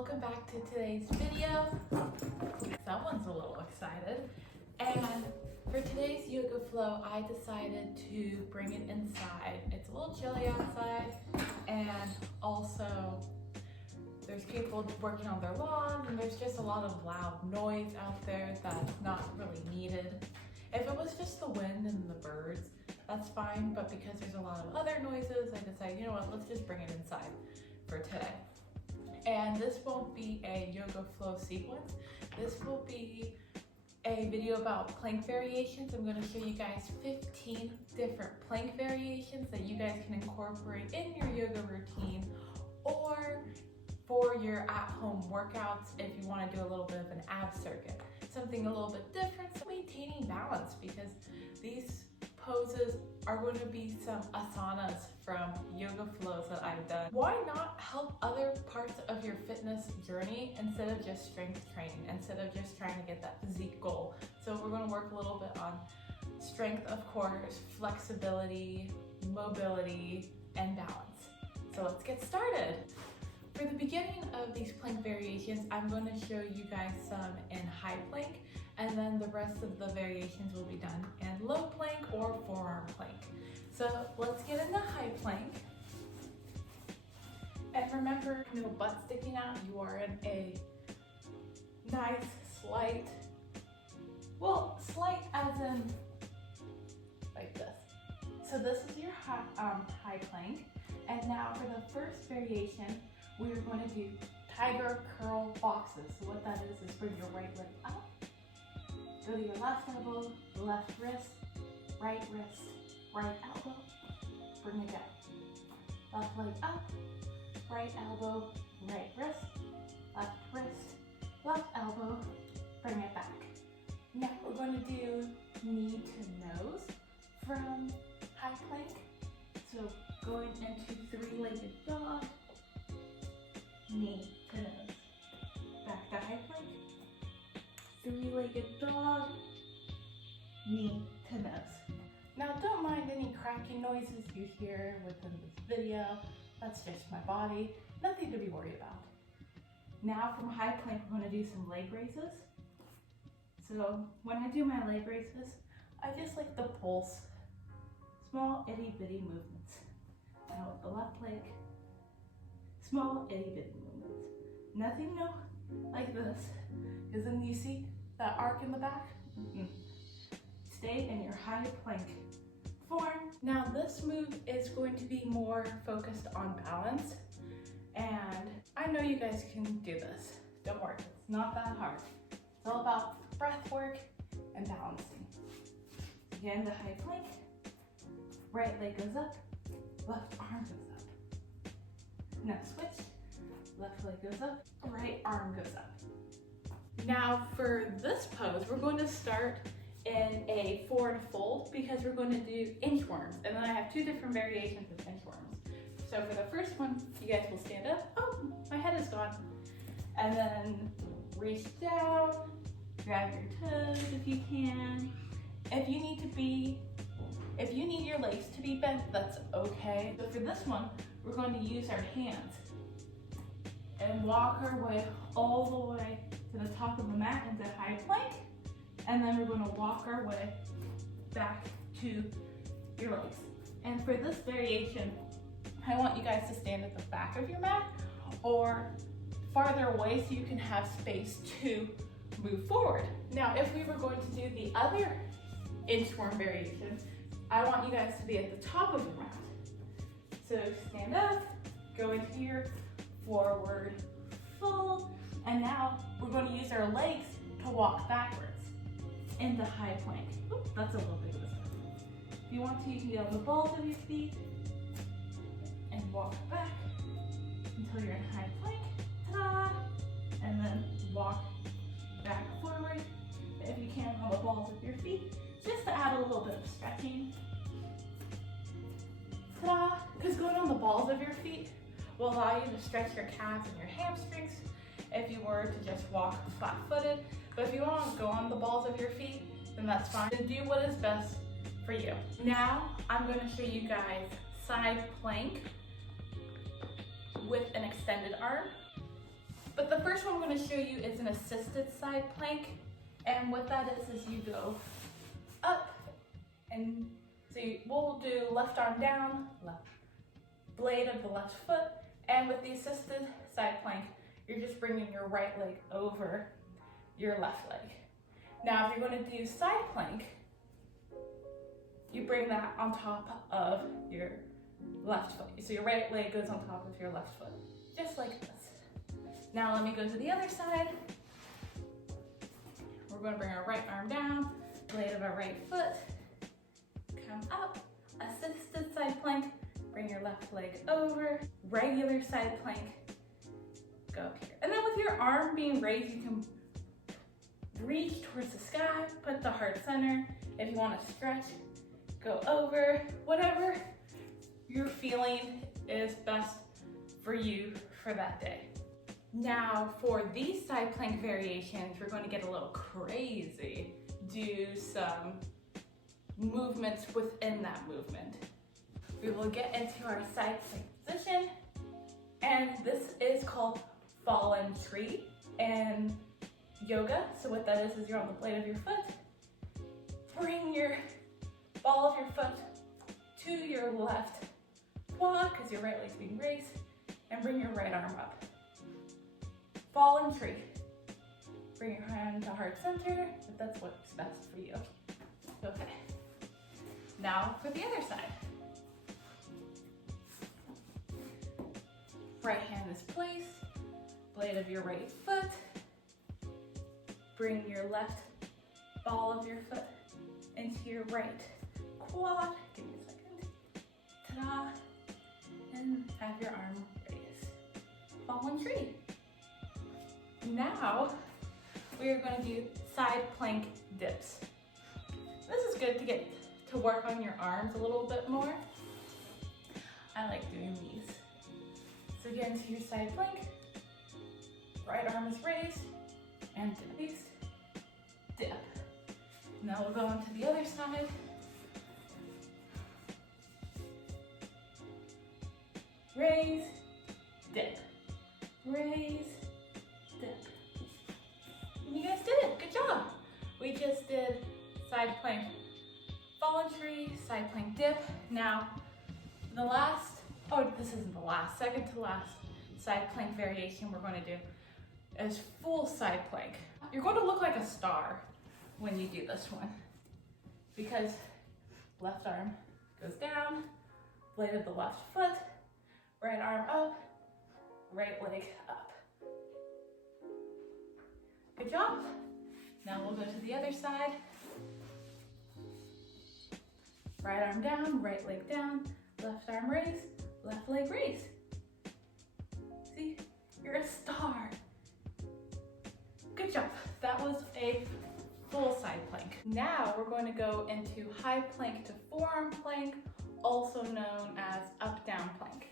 welcome back to today's video. Someone's a little excited. And for today's yoga flow, I decided to bring it inside. It's a little chilly outside, and also there's people working on their lawns, and there's just a lot of loud noise out there that's not really needed. If it was just the wind and the birds, that's fine, but because there's a lot of other noises, I decided, you know what, let's just bring it inside for today. And this won't be a yoga flow sequence. This will be a video about plank variations. I'm going to show you guys 15 different plank variations that you guys can incorporate in your yoga routine or for your at-home workouts if you want to do a little bit of an ab circuit. Something a little bit different, so maintaining balance, because these poses are going to be some asanas from yoga flows that I've done. Why not help other parts of your fitness journey instead of just strength training, instead of just trying to get that physique goal? So we're going to work a little bit on strength, of course, flexibility, mobility, and balance. So let's get started. For the beginning of these plank variations, I'm going to show you guys some in high plank, and then the rest of the variations will be done in low plank or forearm plank. So let's get into high plank. And remember, no butt sticking out. You are in a nice, slight as in like this. So this is your high plank. And now for the first variation, we are going to do tiger curl boxes. So what that is bring your right leg up, go to your left elbow, left wrist, right elbow, bring it down. Left leg up, right elbow, right wrist, left elbow, bring it back. Now we're going to do knee to nose from high plank. So going into three-legged dog, knee to nose. Back to high plank, three-legged dog, knee to nose. Now don't mind any cracking noises you hear within this video. That's just my body, nothing to be worried about. Now from high plank, I'm going to do some leg raises. So when I do my leg raises, I just like to pulse small itty bitty movements. Now with the left leg, small itty bitty movements. Nothing new like this, because then you see that arc in the back? Stay in your high plank form. Now this move is going to be more focused on balance, and I know you guys can do this. Don't worry, it's not that hard. It's all about breath work and balancing. Again, the high plank, right leg goes up, left arm goes up. Now switch, left leg goes up, right arm goes up. Now for this pose, we're going to start in a forward fold because we're going to do inchworms. And then I have two different variations of inchworms. So for the first one, you guys will stand up. Oh, my head is gone. And then reach down, grab your toes if you can. If you need your legs to be bent, that's okay. But for this one, we're going to use our hands and walk our way all the way to the top of the mat into high plank. And then we're going to walk our way back to your legs. And for this variation, I want you guys to stand at the back of your mat or farther away so you can have space to move forward. Now, if we were going to do the other inchworm variation, I want you guys to be at the top of your mat. So stand up, go into your forward fold, and now we're going to use our legs to walk backwards into high plank. Oop, that's a little bit of a step. If you want to, you can get on the balls of your feet and walk back until you're in high plank. Ta-da! And then walk back forward, if you can, on the balls of your feet, just to add a little bit of stretching. Ta-da! Because going on the balls of your feet will allow you to stretch your calves and your hamstrings if you were to just walk flat-footed. But if you want to go on the balls of your feet, then that's fine. Do what is best for you. Now, I'm going to show you guys side plank with an extended arm. But the first one I'm going to show you is an assisted side plank. And what that is you go up, and so we'll do left arm down, left blade of the left foot, and with the assisted side plank, you're just bringing your right leg over your left leg. Now, if you're going to do side plank, you bring that on top of your left foot. So your right leg goes on top of your left foot, just like this. Now let me go to the other side. We're going to bring our right arm down, blade of our right foot, come up, assisted side plank, bring your left leg over, regular side plank, go up here. And then with your arm being raised, you can reach towards the sky, put the heart center. If you want to stretch, go over, whatever you're feeling is best for you for that day. Now for these side plank variations, we're going to get a little crazy. Do some movements within that movement. We will get into our side plank position, and this is called fallen tree in yoga. So what that is you're on the blade of your foot. Bring your ball of your foot to your left quad because your right leg's being raised, and bring your right arm up. Fallen tree. Bring your hand to heart center, if that's what's best for you. Okay. Now for the other side. Right hand is placed, blade of your right foot. Bring your left ball of your foot into your right quad. Give me a second. Ta-da. And have your arm raised. Fallen tree. Now, we are going to do side plank dips. This is good to get to work on your arms a little bit more. I like doing these. So get into your side plank. Right arm is raised and raised, dip. Now we'll go on to the other side. Raise, dip, raise, dip. And you guys did it, good job. We just did side plank fallen tree, side plank dip. Now, the last, this isn't the last, second to last side plank variation we're going to do is full side plank. You're going to look like a star when you do this one because left arm goes down, blade of the left foot, right arm up, right leg up. Good job. Now we'll go to the other side. Right arm down, right leg down, left arm raised, left leg raised. See, you're a star. Good job. That was a full side plank. Now we're going to go into high plank to forearm plank, also known as up down plank.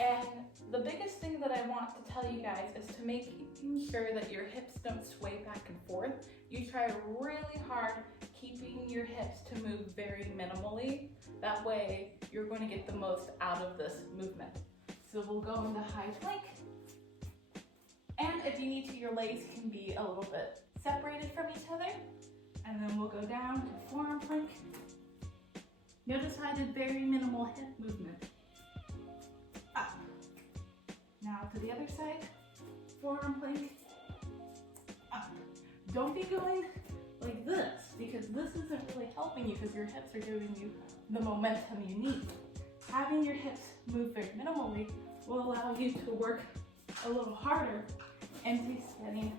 And the biggest thing that I want to tell you guys is to making sure that your hips don't sway back and forth. You try really hard keeping your hips to move very minimally. That way you're going to get the most out of this movement. So we'll go into high plank. And if you need to, your legs can be a little bit separated from each other. And then we'll go down to forearm plank. Notice how I did very minimal hip movement. Up. Now to the other side. Forearm plank. Up. Don't be going like this because this isn't really helping you because your hips are giving you the momentum you need. Having your hips move very minimally will allow you to work a little harder and be standing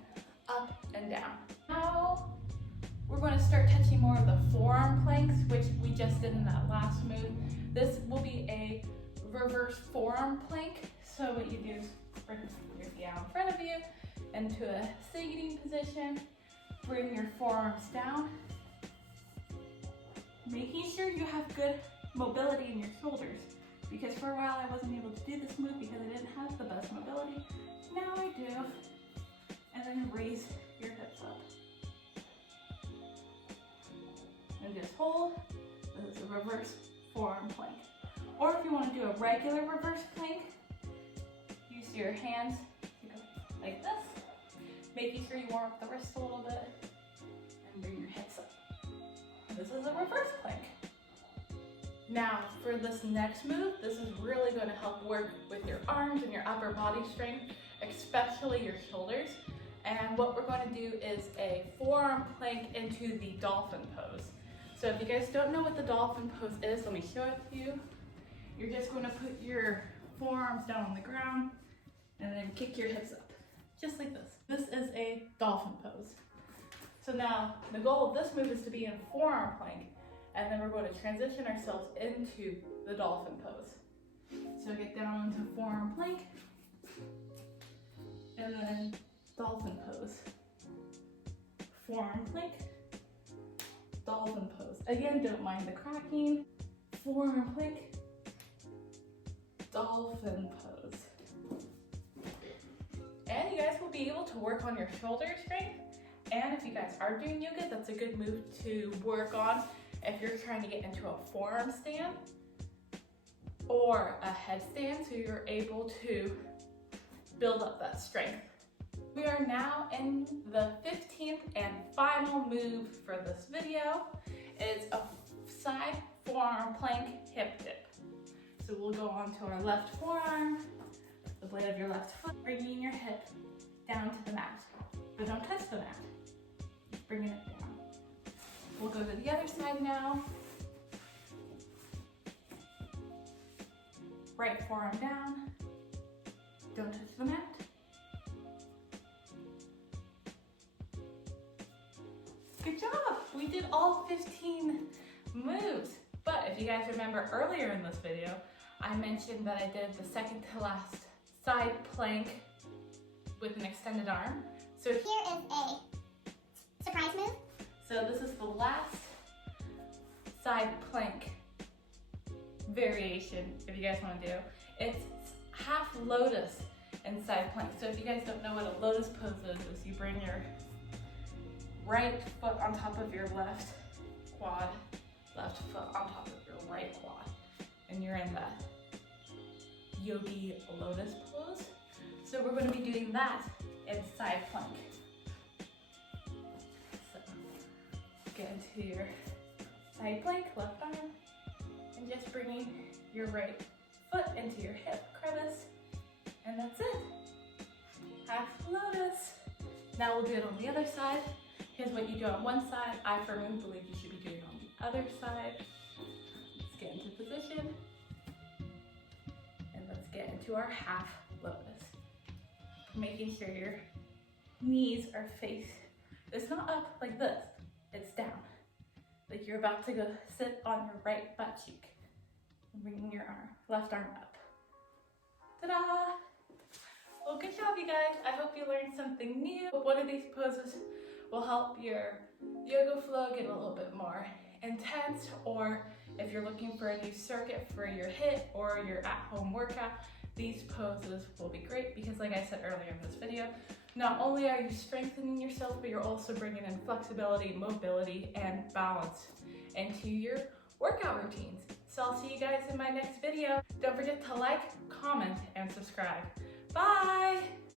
up and down. Now we're going to start touching more of the forearm planks, which we just did in that last move. This will be a reverse forearm plank. So what you do is bring your feet out in front of you into a seating position. Bring your forearms down. Making sure you have good mobility in your shoulders. Because for a while I wasn't able to do this move because I didn't have the best mobility. Now I do. And then raise your hips up. And just hold. This is a reverse forearm plank. Or if you want to do a regular reverse plank, use your hands to go like this. making sure you warm up the wrist a little bit and bring your hips up. This is a reverse plank. Now for this next move, this is really going to help work with your arms and your upper body strength, especially your shoulders. And what we're going to do is a forearm plank into the dolphin pose. So if you guys don't know what the dolphin pose is, let me show it to you. You're just going to put your forearms down on the ground and then kick your hips up, just like this. This is a dolphin pose. So now the goal of this move is to be in forearm plank, and then we're going to transition ourselves into the dolphin pose. So get down into forearm plank, and then dolphin pose. Forearm plank, dolphin pose. Again, don't mind the cracking. Forearm plank, dolphin pose. And you guys will be able to work on your shoulder strength. And if you guys are doing yoga, that's a good move to work on if you're trying to get into a forearm stand or a headstand, so you're able to build up that strength. We are now in the 15th and final move for this video. It's a side forearm plank hip dip. So we'll go on to our left forearm, the blade of your left foot, bringing your hip down to the mat. But don't touch the mat, just bringing it down. We'll go to the other side now. Right forearm down, don't touch the mat. Good job! We did all 15 moves. But if you guys remember earlier in this video, I mentioned that I did the second to last side plank with an extended arm. So here is a surprise move. So this is the last side plank variation, if you guys want to do. It's half lotus and side plank. So if you guys don't know what a lotus pose is you bring your right foot on top of your left quad, left foot on top of your right quad, and you're in that yogi lotus pose. So we're going to be doing that in side plank. So get into your side plank, left arm, and just bringing your right foot into your hip crevice, and that's it. Half lotus. Now we'll do it on the other side. Here's what you do on one side. I firmly believe you should be doing on the other side. Let's get into position. And let's get into our half lotus. Making sure your knees are faced. It's not up like this, it's down. Like you're about to go sit on your right butt cheek. Bringing your left arm up. Ta-da! Well, good job, you guys. I hope you learned something new. One of these poses will help your yoga flow get a little bit more intense, or if you're looking for a new circuit for your HIIT or your at-home workout, these poses will be great because, like I said earlier in this video, not only are you strengthening yourself, but you're also bringing in flexibility, mobility, and balance into your workout routines. So I'll see you guys in my next video. Don't forget to like, comment, and subscribe. Bye!